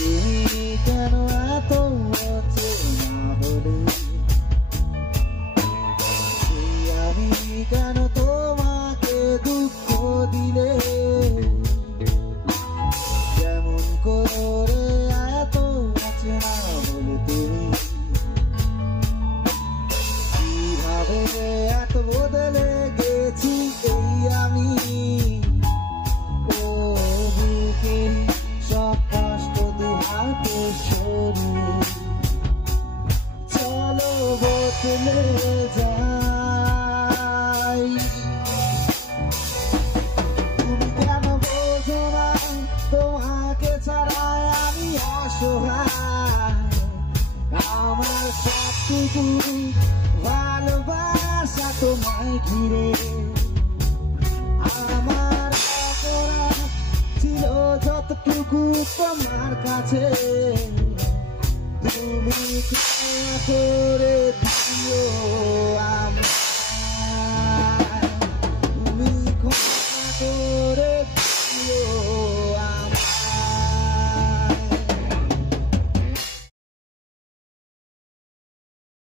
তুমি কেন এত অচেনা হলে, আমি কেন তোমাকে দুঃখ দিলে, কেমন করে এত অচেনা হলে তুমি, কিভাবে এত বদলে গেছি এই আমি, ও বুকের সব কষ্ট দুহাতে সরিয়ে চলো বদলে যাই। তুমি কেন বোঝো না তোমাকে ছাড়াই আমি অসহায়, আমার সবটুকু ভালোবাসা তোমায় ঘিরে, আমার অপরাধ ছিল যতটুকু তোমার কাছে, তুমি ক্ষমা করে দিও।